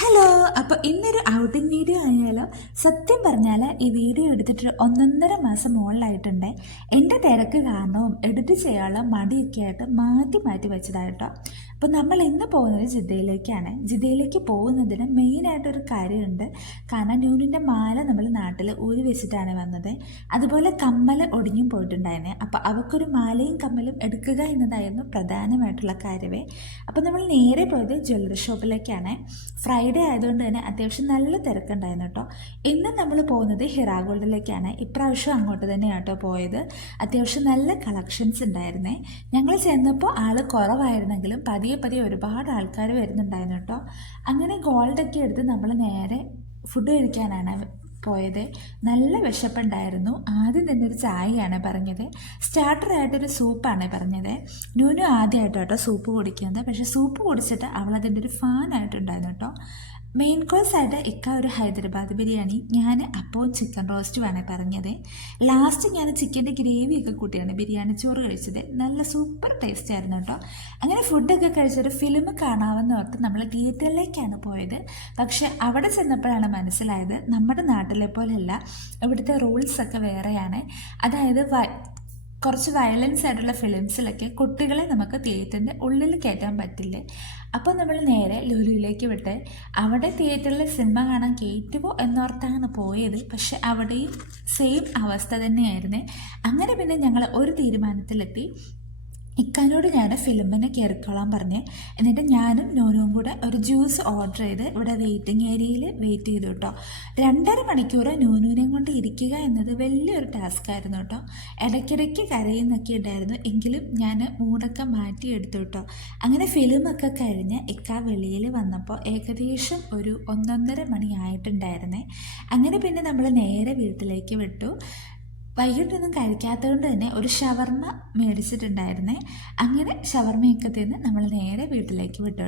Hello. അപ്പോൾ ഇന്നൊരു outing video ആയാലോ? സത്യം പറഞ്ഞാൽ ഈ വീഡിയോ എടുത്തിട്ട് 1.5 മാസം മുകളിലായിട്ടുണ്ട്. എൻ്റെ തിരക്ക് കാരണവും എഡിറ്റ് ചെയ്യാനുള്ള മടിയൊക്കെ ആയിട്ട് മാറ്റി മാറ്റി വെച്ചതായിട്ടോ. അപ്പോൾ നമ്മൾ ഇന്ന് പോകുന്നത് ജിദ്ദയിലേക്കാണ്. ജിദ്ദയിലേക്ക് പോകുന്നതിന് മെയിനായിട്ടൊരു കാര്യമുണ്ട്. കാരണം ന്യൂനിൻ്റെ മാല നമ്മൾ നാട്ടിൽ ഊരി വെച്ചിട്ടാണ് വന്നത്. അതുപോലെ കമ്മൽ ഒടിഞ്ഞും പോയിട്ടുണ്ടായിരുന്നേ. അപ്പോൾ അവൾക്കൊരു മാലയും കമ്മലും എടുക്കുക എന്നതായിരുന്നു പ്രധാനമായിട്ടുള്ള കാര്യമേ. അപ്പോൾ നമ്മൾ നേരെ പോയത് ജ്വല്ലറി ഷോപ്പിലേക്കാണ്. ഫ്രൈഡേ ആയതുകൊണ്ട് തന്നെ അത്യാവശ്യം നല്ല തിരക്കുണ്ടായിരുന്നു കേട്ടോ. ഇന്ന് നമ്മൾ പോകുന്നത് ഹിറാ ഗോൾഡിലേക്കാണ്. ഇപ്രാവശ്യം അങ്ങോട്ട് തന്നെയാണ് കേട്ടോ പോയത്. അത്യാവശ്യം നല്ല കളക്ഷൻസ് ഉണ്ടായിരുന്നേ. ഞങ്ങൾ ചെന്നപ്പോൾ ആൾ കുറവായിരുന്നെങ്കിലും പതിയെ പതിയെ ഒരുപാട് ആൾക്കാർ വരുന്നുണ്ടായിരുന്നു കേട്ടോ. അങ്ങനെ ഗോൾഡൊക്കെ എടുത്ത് നമ്മൾ നേരെ ഫുഡ് കഴിക്കാനാണ് പോയത്. നല്ല വിശപ്പുണ്ടായിരുന്നു. ആദ്യം തന്നെ ഒരു ചായയാണ് പറഞ്ഞത്. സ്റ്റാർട്ടറായിട്ടൊരു സൂപ്പാണ് പറഞ്ഞത്. ന്യൂനു ആദ്യമായിട്ട് കേട്ടോ സൂപ്പ് കുടിക്കുന്നത്. പക്ഷേ സൂപ്പ് കുടിച്ചിട്ട് അവളതിൻ്റെ ഒരു ഫാനായിട്ടുണ്ടായിരുന്നു കേട്ടോ. മെയിൻ കോഴ്സായിട്ട് ഒരു ഹൈദരാബാദ് ബിരിയാണി, ഞാൻ അപ്പവും ചിക്കൻ റോസ്റ്റുമാണ് പറഞ്ഞത്. ലാസ്റ്റ് ഞാൻ ചിക്കൻ്റെ ഗ്രേവിയൊക്കെ കൂട്ടിയാണ് ബിരിയാണി ചോറ് കഴിച്ചത്. നല്ല സൂപ്പർ ടേസ്റ്റ് ആയിരുന്നു കേട്ടോ. അങ്ങനെ ഫുഡൊക്കെ കഴിച്ചൊരു ഫിലിം കാണാമെന്ന് ഓർത്ത് നമ്മൾ തിയേറ്ററിലേക്കാണ് പോയത്. പക്ഷെ അവിടെ ചെന്നപ്പോഴാണ് മനസ്സിലായത് നമ്മുടെ നാട്ടിലെ പോലെയല്ല, ഇവിടുത്തെ റൂൾസൊക്കെ വേറെയാണ്. അതായത് കുറച്ച് വയലൻസ് ആയിട്ടുള്ള ഫിലിംസിലൊക്കെ കുട്ടികളെ നമുക്ക് തിയേറ്ററിൻ്റെ ഉള്ളിൽ കയറ്റാൻ പറ്റില്ല. അപ്പോൾ നമ്മൾ നേരെ ലുലുവിലേക്ക് വിട്ട് അവിടെ തിയേറ്ററിൽ സിനിമ കാണാൻ കയറ്റുമോ എന്നോർത്താണ് പോയത്. പക്ഷെ അവിടെയും സെയിം അവസ്ഥ തന്നെയായിരുന്നു. അങ്ങനെ പിന്നെ ഞങ്ങൾ ഒരു തീരുമാനത്തിലെത്തി. ഇക്കാനോട് ഞാൻ ഫിലിമിന് കയറിക്കോളാൻ പറഞ്ഞ്. എന്നിട്ട് ഞാനും നോനും കൂടെ ഒരു ജ്യൂസ് ഓർഡർ ചെയ്ത് ഇവിടെ വെയിറ്റിംഗ് ഏരിയയിൽ വെയിറ്റ് ചെയ്തു കേട്ടോ. 2.5 മണിക്കൂർ നോനൂനെയും കൊണ്ട് ഇരിക്കുക എന്നത് വലിയൊരു ടാസ്ക് ആയിരുന്നു കേട്ടോ. ഇടയ്ക്കിടയ്ക്ക് കരയുന്നൊക്കെ ഉണ്ടായിരുന്നു. എങ്കിലും ഞാൻ മൂടൊക്കെ മാറ്റിയെടുത്തു കേട്ടോ. അങ്ങനെ ഫിലിമൊക്കെ കഴിഞ്ഞ് വെളിയിൽ വന്നപ്പോൾ ഏകദേശം ഒരു 1.5 മണി ആയിട്ടുണ്ടായിരുന്നേ. അങ്ങനെ പിന്നെ നമ്മൾ നേരെ വീട്ടിലേക്ക് വിട്ടു. വൈകിട്ടൊന്നും കഴിക്കാത്തതുകൊണ്ട് തന്നെ ഒരു ഷവർമ്മ മേടിച്ചിട്ടുണ്ടായിരുന്നേ. അങ്ങനെ ഷവർമ്മയൊക്കെ തിന്ന് നമ്മൾ നേരെ വീട്ടിലേക്ക് വിട്ടു.